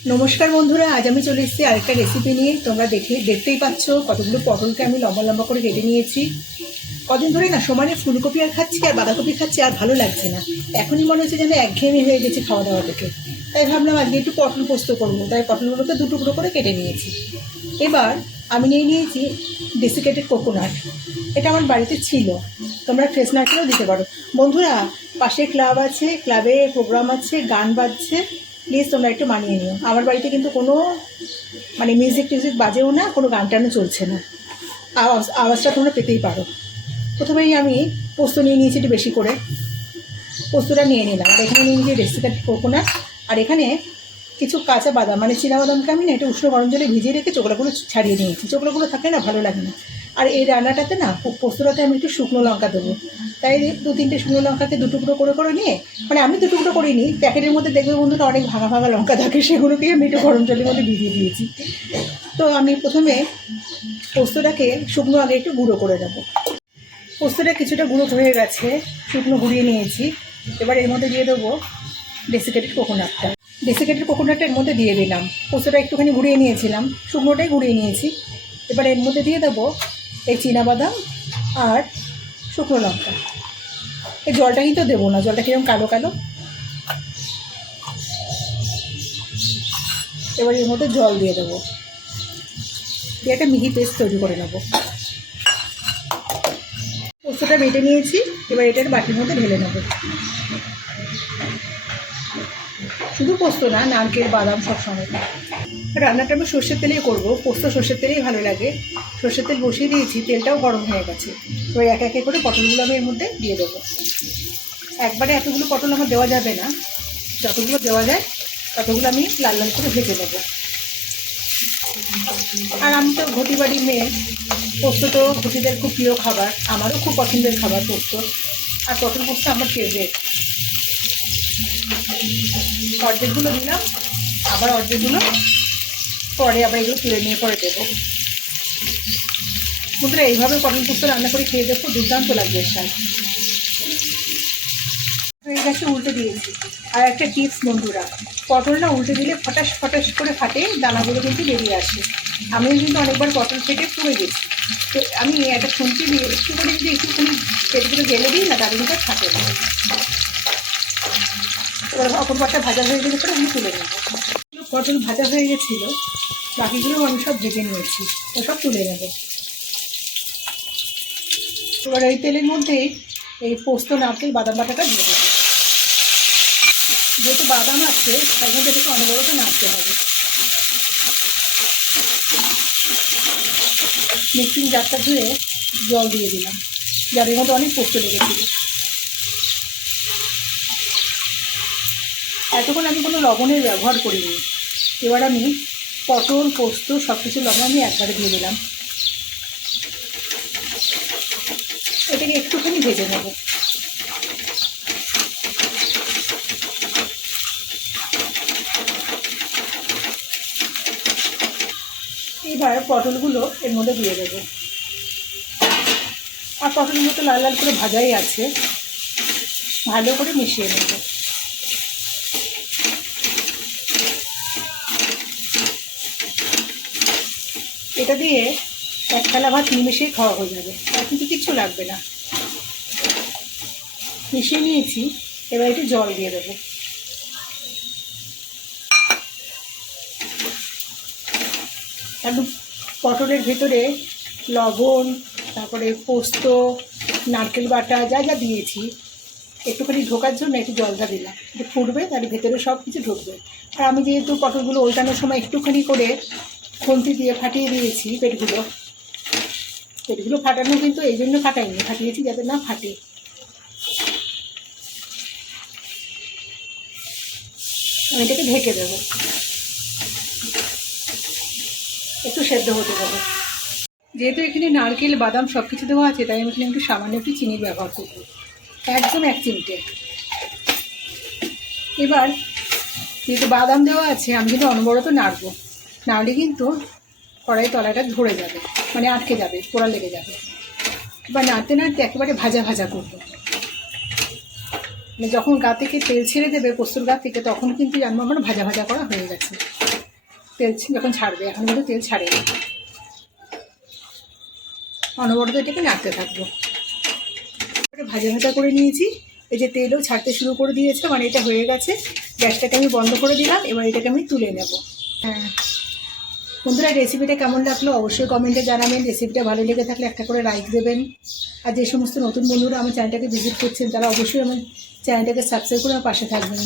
নমস্কার বন্ধুরা, আজ আমি চলে এসেছি আরেকটা রেসিপি নিয়ে। তোমরা দেখে, দেখতেই পাচ্ছ কতগুলো পটলকে আমি লম্বা লম্বা করে কেটে নিয়েছি। কদিন ধরে না, সমানে ফুলকপি আর খাচ্ছি, আর বাঁধাকপি খাচ্ছি, আর ভালো লাগছে না। এখনই মনে হচ্ছে যেন একঘেয়েমি হয়ে গেছে খাওয়া দাওয়া থেকে। তাই ভাবলাম আজকে একটু পটল পোস্ত করব। তাই পটলগুলোকে দু টুকরো করে কেটে নিয়েছি। এবার আমি নিয়ে নিয়েছি ডেসিকেটেড কোকোনাট এটা আমার বাড়িতে ছিল। তোমরা ফ্রেশ নারকেলও দিতে পারো। বন্ধুরা, পাশে ক্লাব আছে ক্লাবে প্রোগ্রাম আছে, গান বাজছে। প্লিজ তোমরা একটু মানিয়ে নিও। আমার বাড়িতে কিন্তু কোনো মানে মিউজিক টিউজিক বাজেও না, কোনো গান টানও চলছে না। আওয়াজ, আওয়াজটা তোমরা পেতেই পারো। প্রথমেই আমি পোস্ত নিয়ে নিয়েছি একটু বেশি করে। পোস্তটা নিয়ে নিলাম। আর এখানে নিয়ে নিয়েছি রেসিপিটা কোকোনাট আর এখানে কিছু কাঁচা বাদাম মানে বাদামকে আমি না একটু উষ্ণ গরম জলে ভিজিয়ে রেখে চোখলাগুলো ছাড়িয়ে নিয়েছি। চোখলাগুলো থাকলে না, ভালো লাগে না। আর এই রান্নাটাতে না পোস্তটাতে আমি একটু শুকনো লঙ্কা দেবো। তাই দু তিনটে শুকনো লঙ্কাকে দু টুকরো করে করে নিয়ে মানে আমি দু টুকরো করে নিই প্যাকেটের মধ্যে দেখবে বন্ধুরা অনেক ভাঙা ভাঙা লঙ্কা থাকে, সেগুলোকে আমি একটু গরম জলের মধ্যে ভিজিয়ে দিয়েছি। তো আমি প্রথমে পোস্তটাকে শুকনো আগে একটু গুঁড়ো করে দেবো পোস্তটা কিছুটা গুঁড়ো হয়ে গেছে, শুকনো গুঁড়িয়ে নিয়েছি। এবার এর মধ্যে দিয়ে দেবো ডেসিকেটেড কোকোনাটটা ডেসিকেটেড কোকোনাটটা এর মধ্যে দিয়ে দিলাম। পোস্তটা একটুখানি গুঁড়িয়ে নিয়েছিলাম। শুকনোটাই গুঁড়িয়ে নিয়েছি। এবার এর মধ্যে দিয়ে দেবো এই বাদাম আর শুকনো লঙ্কা। এই জলটা কিন্তু দেবো না, জলটা কীরকম কালো কালো। এবার এর মধ্যে জল দিয়ে দেবো। দিয়ে একটা মিহি পেস্ট তৈরি করে নেব। পোস্তটা বেটে নিয়েছি, এবার এটার বাটির মধ্যে ঢেলে নেব। শুধু পোস্ত না, নারকেল, বাদাম সব সময় রান্নাটা আমি সর্ষের তেলেই করব, পোস্ত সর্ষের তেলেই ভালো লাগে। সর্ষের তেল বসিয়ে দিয়েছি, তেলটাও গরম হয়ে গেছে। এবার এক একে করে পটলগুলো আমি এর মধ্যে দিয়ে দেবো। একবারে এতগুলো পটল আমার দেওয়া যাবে না। যতগুলো দেওয়া যায়, ততগুলো আমি লাল লাল করে ভেজে নেব। আর আমি তো ঘটি বাড়ি মেয়ে, পোস্ত তো ঘটিদের খুব প্রিয় খাবার, আমারও খুব পছন্দের খাবার পোস্ত। আর পটল পোস্ত আমার ফেভারিট অর্ধেকগুলো দিলাম, আবার অর্ধেকগুলো পরে আবার এগুলো তুলে নিয়ে পরে দেবো। বন্ধুরা, এইভাবে পটল পোস্ত রান্না করে খেয়ে দেখো, দুর্দান্ত লাগবে এর স্বাদ। উল্টে দিয়েছি। আর একটা টিপস বন্ধুরা পটল না উল্টে দিলে ফটাস ফটাস করে ফাটে, দানাগুলো কিন্তু বেরিয়ে আসে। আমিও কিন্তু অনেকবার পটল ফেটে পুড়ে গেছি। তো আমি একটা খুন্তি দিয়ে, একটু করে যদি একটুখানি পেটগুলো গেলে দিই না তাহলে কিন্তু ফাটে না। এবার অপর পাটটা ভাজা হয়ে গেলে পরে আমি তুলে নেব। পটল ভাজা হয়ে গেছিল, বাকিগুলো আমি সব ভেজে নিয়েছি ও সব তুলে নেব। এবার এই তেলের মধ্যেই এই পোস্ত, নারকেল, বাদাম বাটাটা দিয়ে দেবো। যেহেতু বাদাম আছে তাই মধ্যে থেকে অনবরত নাড়তে হবে। মিক্সিং জারটা ধুয়ে জল দিয়ে দিলাম। যাদের মধ্যে অনেক পোস্ত লেগেছিল। এতক্ষণ আমি কোনো লবণের ব্যবহার করিনি। এবার আমি পটল, পোস্ত সব কিছু লবণ আমি একবারে দিয়ে দিলাম। এটাকে একটুখানি ভেজে নেব। এবার পটলগুলো এর মধ্যে দিয়ে দেবো। আর পটলগুলো তো লাল লাল করে ভাজাই আছে। ভালো করে মিশিয়ে নেব। এটা দিয়ে এক থালা ভাত নিমেষেই খাওয়া হয়ে যাবে। আর কিন্তু কিচ্ছু লাগবে না। মিশিয়ে নিয়েছি, এবার একটু জল দিয়ে দেবো। একদম পটলের ভেতরে লবণ, তারপরে পোস্ত, নারকেল বাটা, যা যা দিয়েছি, একটুখানি ঢোকার জন্য একটু জলটা দিলাম। একটু ফুটবে তার ভেতরে সব কিছু ঢুকবে। আর আমি যেহেতু পটলগুলো ওলটানোর সময় একটুখানি করে খুন্তি দিয়ে ফাটিয়ে দিয়েছি পেটগুলো। পেটগুলো ফাটানো কিন্তু এই জন্য ফাটাইনি, ফাটিয়েছি যাতে না ফাটে। আমি এটাকে ঢেকে দেবো। একটু সেদ্ধ হতে দেবো। যেহেতু এখানে নারকেল, বাদাম সব কিছু দেওয়া আছে, তাই আমি এখানে একটু সামান্য একটু চিনির ব্যবহার করব। একদম এক চিমটে। এবার যেহেতু বাদাম দেওয়া আছে, আমি কিন্তু অনবরত নাড়বো। নাড়লে কিন্তু কড়াই তলাটা ধরে যাবে মানে আটকে যাবে, পোড়া লেগে যাবে। বা নাড়তে নাড়তে একেবারে ভাজা ভাজা করব। মানে যখন গা থেকে তেল ছেড়ে দেবে পোস্তর গা থেকে, তখন কিন্তু জানব আমার ভাজা ভাজা করা হয়ে গেছে। তেল যখন ছাড়বে, এখন কিন্তু তেল ছাড়েনি অনবরত এটাকে নাড়তে থাকব। ভাজা ভাজা করে নিয়েছি। এই যে তেলও ছাড়তে শুরু করে দিয়েছে মানে এটা হয়ে গেছে। গ্যাসটাকে আমি বন্ধ করে দিলাম, এবার এটাকে আমি তুলে নেব। হ্যাঁ। বন্ধুরা রেসিপিটা কেমন লাগল অবশ্যই কমেন্টে জানাবেন। রেসিপিটা ভালো লেগে থাকলে একটা করে লাইক দেবেন। আর যে সমস্ত নতুন বন্ধুরা আমার চ্যানেলটাকে ভিজিট করছেন, তারা অবশ্যই আমার চ্যানেলটাকে সাবস্ক্রাইব করে আমার পাশে থাকবেন।